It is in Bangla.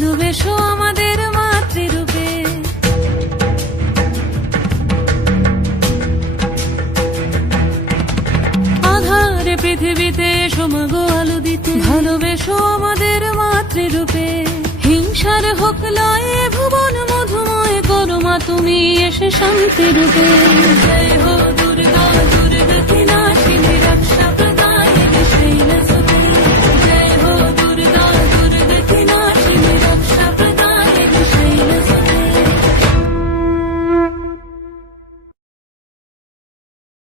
ভালোবেসো আমাদের মাতৃরূপে। আধারে পৃথিবীতে এসো মাগো আলো দিতে, ভালোবেসো আমাদের মাতৃরূপে। হিংসার হোক লয়ে ভুবন মধুময় করো মা তুমি এসে শান্তি রূপে। জয় হোক